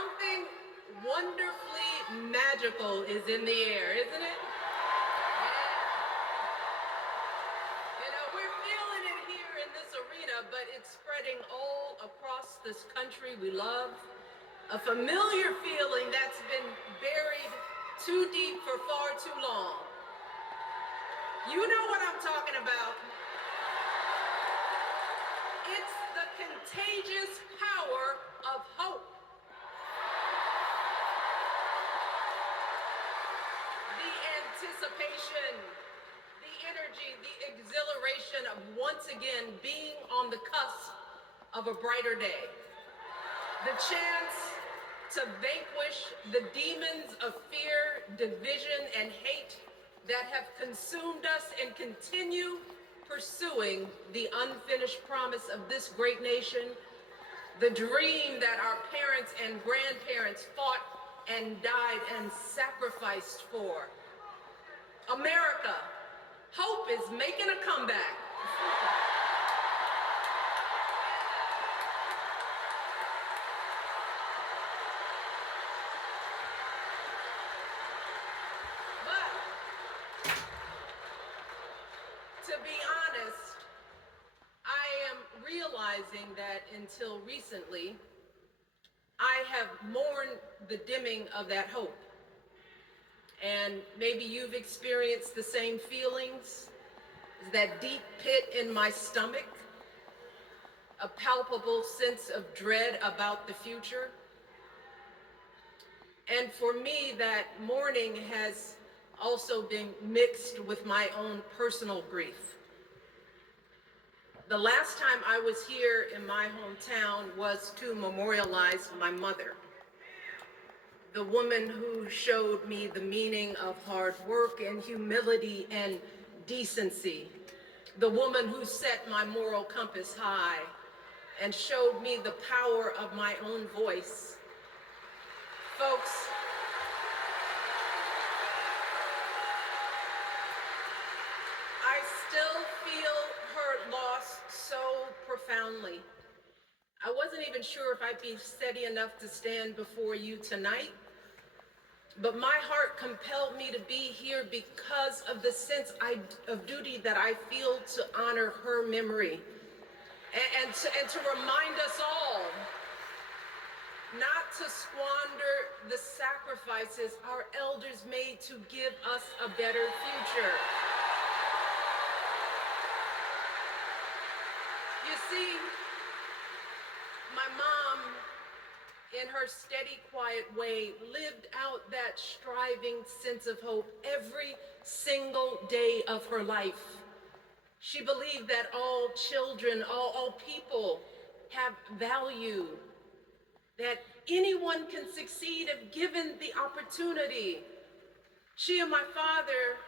Something wonderfully magical is in the air, isn't it? Yeah. We're feeling it here in this arena, but it's spreading all across this country we love. A familiar feeling that's been buried too deep for far too long. You know what I'm talking about. It's the contagious power of hope. The anticipation, the energy, the exhilaration of once again being on the cusp of a brighter day. The chance to vanquish the demons of fear, division, and hate that have consumed us and continue pursuing the unfinished promise of this great nation, the dream that our parents and grandparents fought and died and sacrificed for. America, hope is making a comeback. But to be honest, I am realizing that until recently, I have mourned the dimming of that hope. And maybe you've experienced the same feelings, that deep pit in my stomach, a palpable sense of dread about the future. And for me, that mourning has also been mixed with my own personal grief. The last time I was here in my hometown was to memorialize my mother, the woman who showed me the meaning of hard work and humility and decency, the woman who set my moral compass high and showed me the power of my own voice. Folks, I still feel her loss so profoundly. I wasn't even sure if I'd be steady enough to stand before you tonight, but my heart compelled me to be here because of the sense of duty that I feel to honor her memory and to remind us all not to squander the sacrifices our elders made to give us a better future. You see, my mom, in her steady, quiet way, lived out that striving sense of hope every single day of her life. She believed that all children, all people have value, that anyone can succeed if given the opportunity. She and my father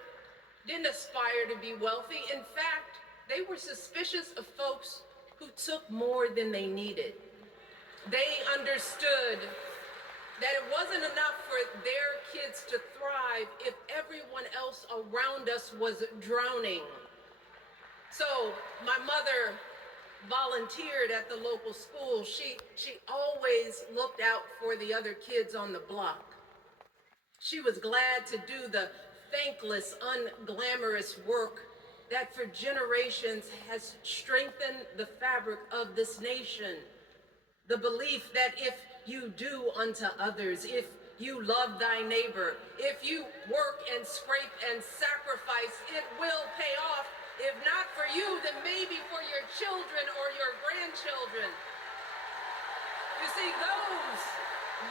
didn't aspire to be wealthy. In fact, they were suspicious of folks who took more than they needed. They understood that it wasn't enough for their kids to thrive if everyone else around us was drowning. So my mother volunteered at the local school. She always looked out for the other kids on the block. She was glad to do the thankless, unglamorous work that for generations has strengthened the fabric of this nation. The belief that if you do unto others, if you love thy neighbor, if you work and scrape and sacrifice, it will pay off. If not for you, then maybe for your children or your grandchildren. You see, those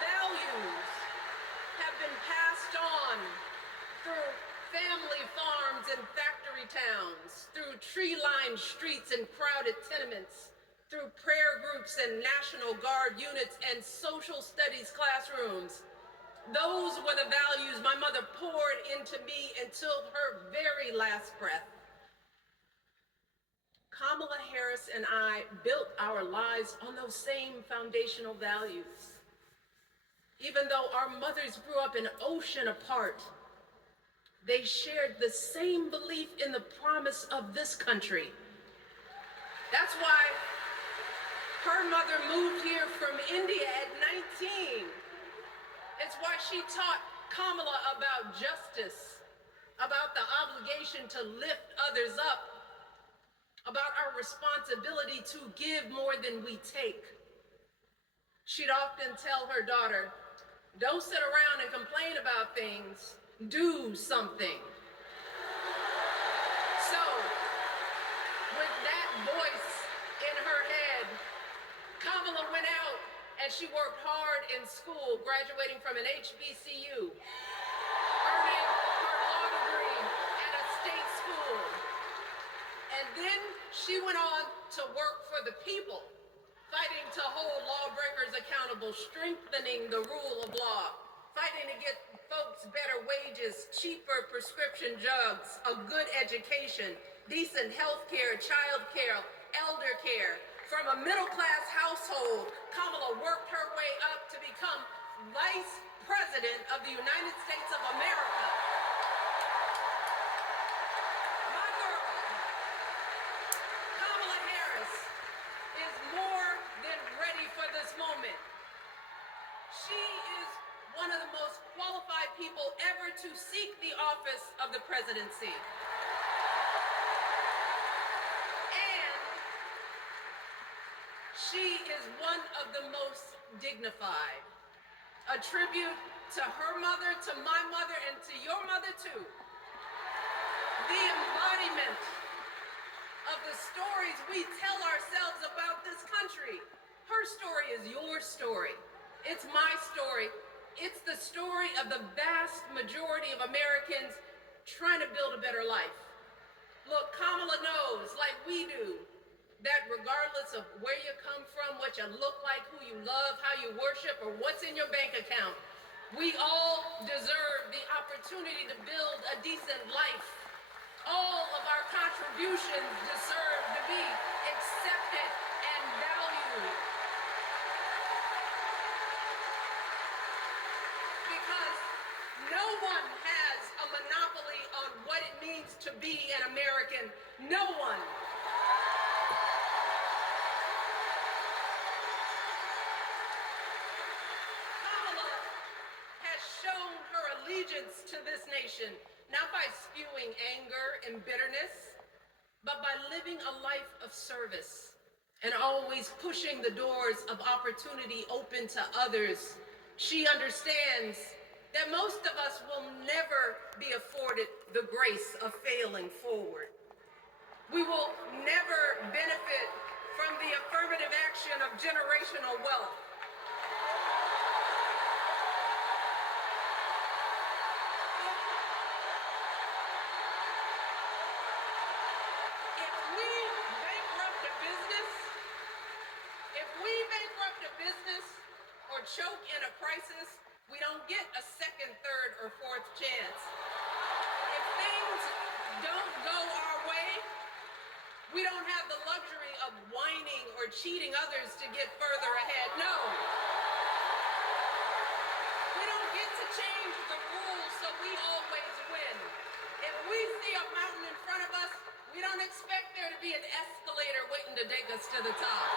values have been passed on through family farms and factory towns, through tree-lined streets and crowded tenements, through prayer groups and National Guard units and social studies classrooms. Those were the values my mother poured into me until her very last breath. Kamala Harris and I built our lives on those same foundational values. Even though our mothers grew up an ocean apart, they shared the same belief in the promise of this country. That's why her mother moved here from India at 19 It's why she taught Kamala about justice, about the obligation to lift others up, about our responsibility to give more than we take. She'd often tell her daughter, don't sit around and complain about things, do something. So, with that voice in her head, Kamala went out and she worked hard in school, graduating from an HBCU, earning her law degree at a state school. And then she went on to work for the people, fighting to hold lawbreakers accountable, strengthening the rule of law, fighting to get folks better wages, cheaper prescription drugs, a good education, decent health care, child care, elder care. From a middle-class household, Kamala worked her way up to become Vice President of the United States of America. My girl, Kamala Harris, is more than ready for this moment. She is one of the most qualified people ever to seek the office of the presidency. She is one of the most dignified. A tribute to her mother, to my mother, and to your mother too. The embodiment of the stories we tell ourselves about this country. Her story is your story. It's my story. It's the story of the vast majority of Americans trying to build a better life. Look, Kamala knows, like we do, that regardless of where you come from, what you look like, who you love, how you worship, or what's in your bank account, we all deserve the opportunity to build a decent life. All of our contributions deserve to be accepted and valued. Because no one has a monopoly on what it means to be an American. No one. Allegiance to this nation, not by spewing anger and bitterness, but by living a life of service and always pushing the doors of opportunity open to others. She understands that most of us will never be afforded the grace of failing forward. We will never benefit from the affirmative action of generational wealth. Choke in a crisis, we don't get a second, third, or fourth chance. If things don't go our way, we don't have the luxury of whining or cheating others to get further ahead. No. We don't get to change the rules so we always win. If we see a mountain in front of us, we don't expect there to be an escalator waiting to take us to the top.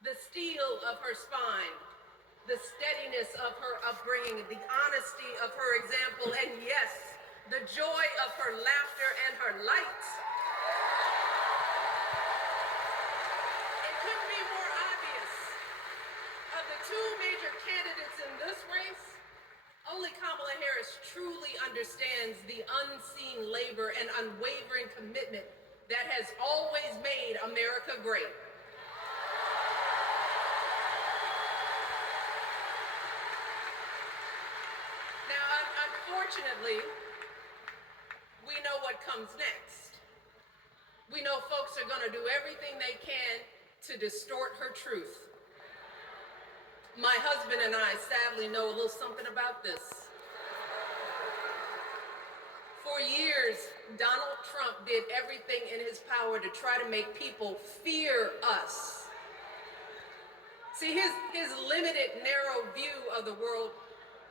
The steel of her spine, the steadiness of her upbringing, the honesty of her example, and yes, the joy of her laughter and her light. It couldn't be more obvious. Of the two major candidates in this race, only Kamala Harris truly understands the unseen labor and unwavering commitment that has always made America great. Unfortunately, we know what comes next. We know folks are going to do everything they can to distort her truth. My husband and I sadly know a little something about this. For For years, Donald Trump did everything in his power to try to make people fear us. See, his limited, narrow view of the world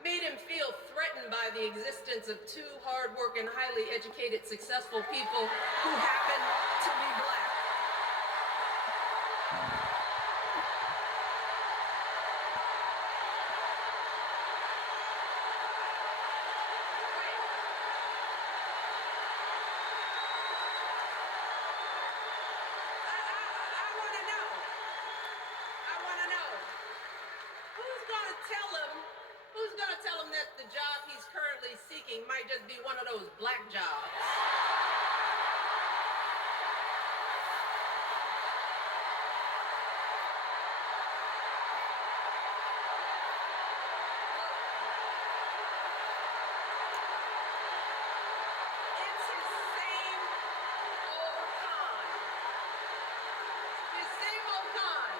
made him feel threatened by the existence of two hardworking, highly educated, successful people who happen to be black. Who's gonna tell him that the job he's currently seeking might just be one of those black jobs? It's his same old con. His same old con.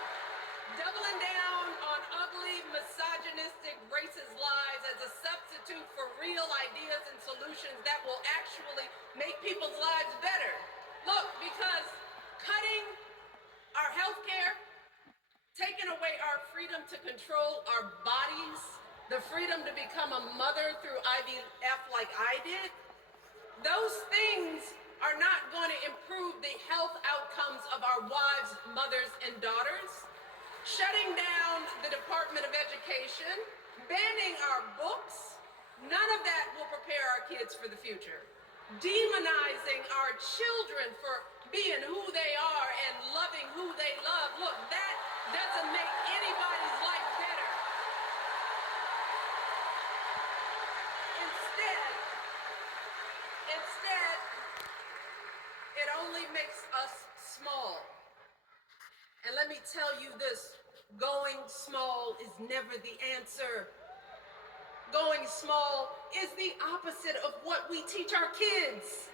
Doubling down on ugly, misogynistic, racist lies as a substitute for real ideas and solutions that will actually make people's lives better. Look, because cutting our health care, taking away our freedom to control our bodies, the freedom to become a mother through IVF like I did, those things are not going to improve the health outcomes of our wives, mothers, and daughters. Shutting down the Department of Education, banning our books, none of that will prepare our kids for the future. Demonizing our children for being who they are and loving who they love, look, that doesn't make anybody's life better. Instead, it only makes us small. And let me tell you this, going small is never the answer. Going small is the opposite of what we teach our kids.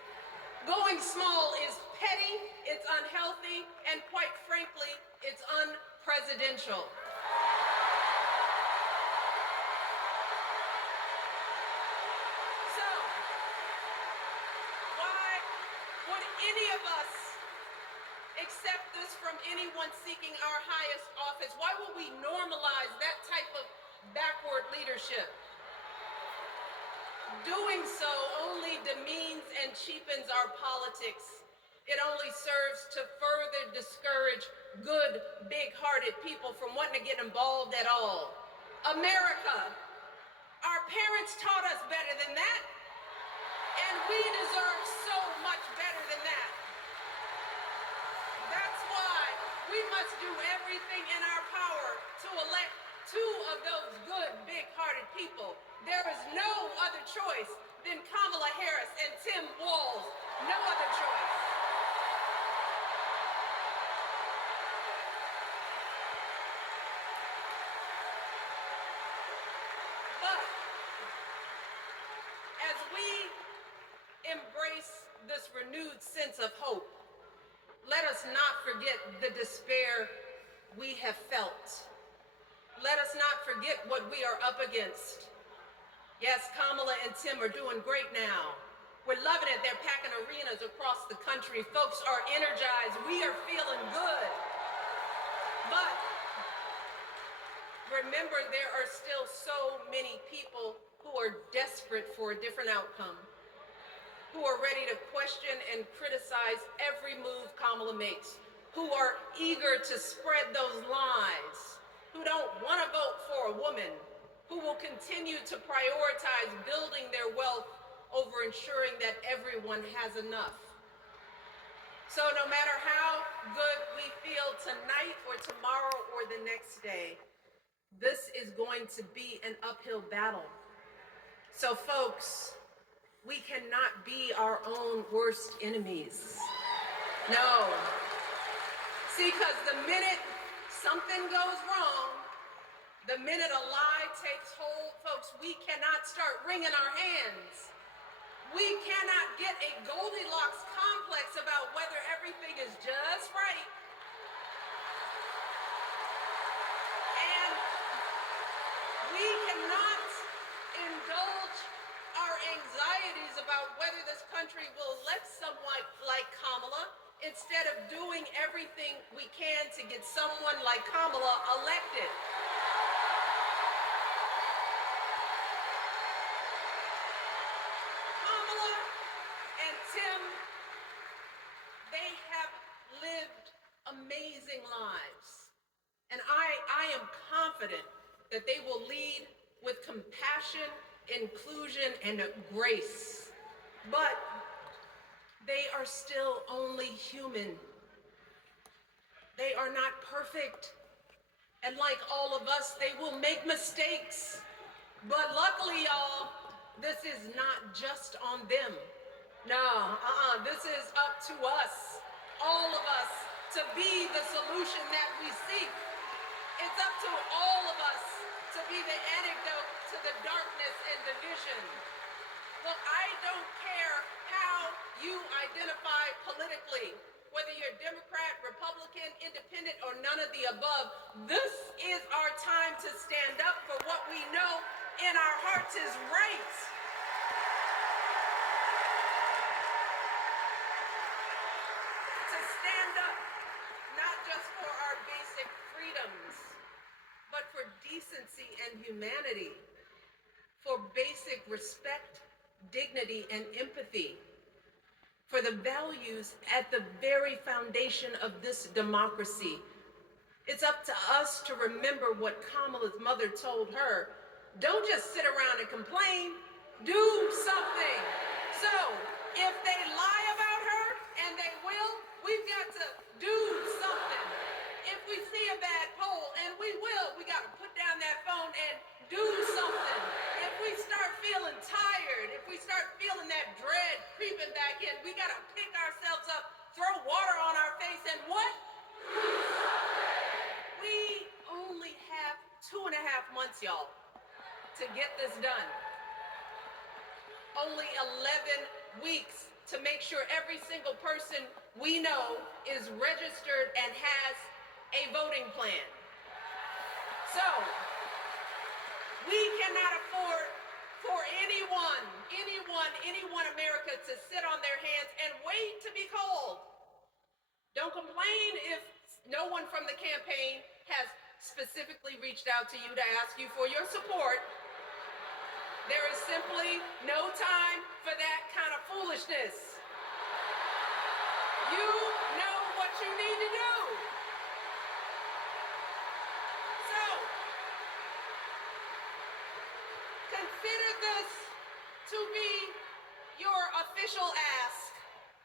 Going small is petty, it's unhealthy, and quite frankly, it's unpresidential. So, why would any of us accept this from anyone seeking our highest office? Why would we normalize that type of backward leadership? Doing so only demeans and cheapens our politics. It only serves to further discourage good, big-hearted people from wanting to get involved at all. America, our parents taught us better than that, and we deserve so much better than that. That's why we must do everything in our power to elect two of those good, big-hearted people. There is no other choice than Kamala Harris and Tim Walz. No other choice. But as we embrace this renewed sense of hope, let us not forget the despair we have felt. Let us not forget what we are up against. Yes, Kamala and Tim are doing great now. We're loving it. They're packing arenas across the country. Folks are energized. We are feeling good. But remember, there are still so many people who are desperate for a different outcome, who are ready to question and criticize every move Kamala makes, who are eager to spread those lies, who don't want to vote for a woman, who will continue to prioritize building their wealth over ensuring that everyone has enough. So no matter how good we feel tonight or tomorrow or the next day, this is going to be an uphill battle. So folks, we cannot be our own worst enemies. No. See, because the minute something goes wrong, the minute a lie takes hold, folks, we cannot start wringing our hands. We cannot get a Goldilocks complex about whether everything is just right. And we cannot indulge our anxiety anxieties about whether this country will elect someone like Kamala instead of doing everything we can to get someone like Kamala elected. Kamala and Tim, they have lived amazing lives. And I am confident that they will lead with compassion, inclusion, and grace. But they are still only human. They are not perfect. And like all of us, they will make mistakes. But luckily, y'all, this is not just on them. No, this is up to us, all of us, to be the solution that we seek. It's up to all of us to be the antidote to the darkness and division. Look, I don't care how you identify politically, whether you're Democrat, Republican, Independent, or none of the above. This is our time to stand up for what we know in our hearts is right. To stand up, not just for our basic freedoms, but for decency and humanity, for basic respect, dignity, and empathy, for the values at the very foundation of this democracy. It's up to us to remember what Kamala's mother told her. Don't just sit around and complain, do something. So, if they lie about her, and they will, we've got to do something. If we see a bad poll, and we will, we got to put down that phone and do something. If we start feeling tired, if we start feeling that dread creeping back in, we got to pick ourselves up, throw water on our face, and what? We only have 2.5 months, y'all, to get this done. Only 11 weeks to make sure every single person we know is registered and has a voting plan. So, we cannot afford for anyone America to sit on their hands and wait to be called. Don't complain if no one from the campaign has specifically reached out to you to ask you for your support. There is simply no time for that kind of foolishness. You know what you need to do. So, consider this to be your official ask.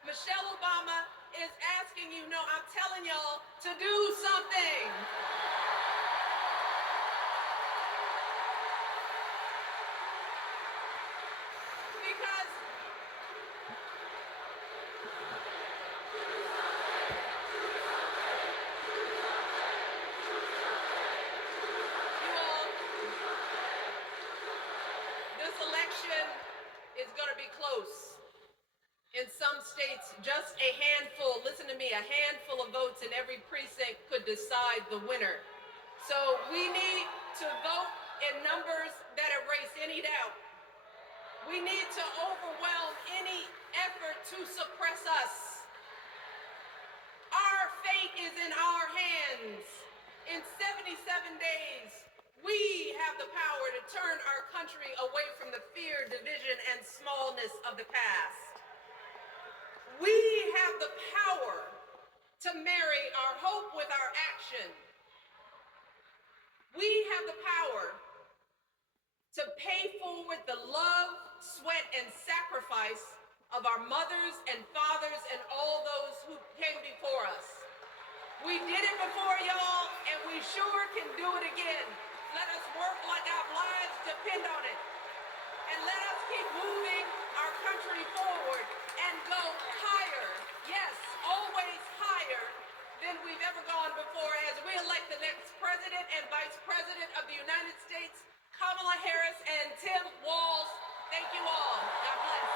Michelle Obama is asking you, no, I'm telling y'all to do something. Because you all, this election is going to be close. In some states, just a handful, listen to me, a handful of votes in every precinct could decide the winner. So we need to vote in numbers that erase any doubt. We need to overwhelm any effort to suppress us. Our fate is in our hands. In 77 days, we have the power to turn our country away from the fear, division, and smallness of the past. We have the power to marry our hope with our action. We have the power to pay forward the love, sweat, and sacrifice of our mothers and fathers and all those who came before us. We did it before, y'all, and we sure can do it again. Let us work like our lives depend on it. And let us keep moving our country forward and go higher. Yes, always higher than we've ever gone before as we elect the next president and vice president of the United States, Kamala Harris and Tim Walz. Thank you all. God bless.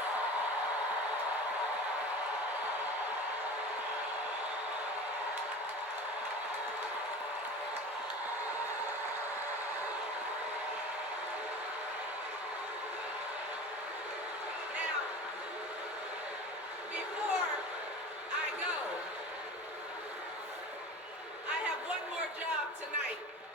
Now, job tonight.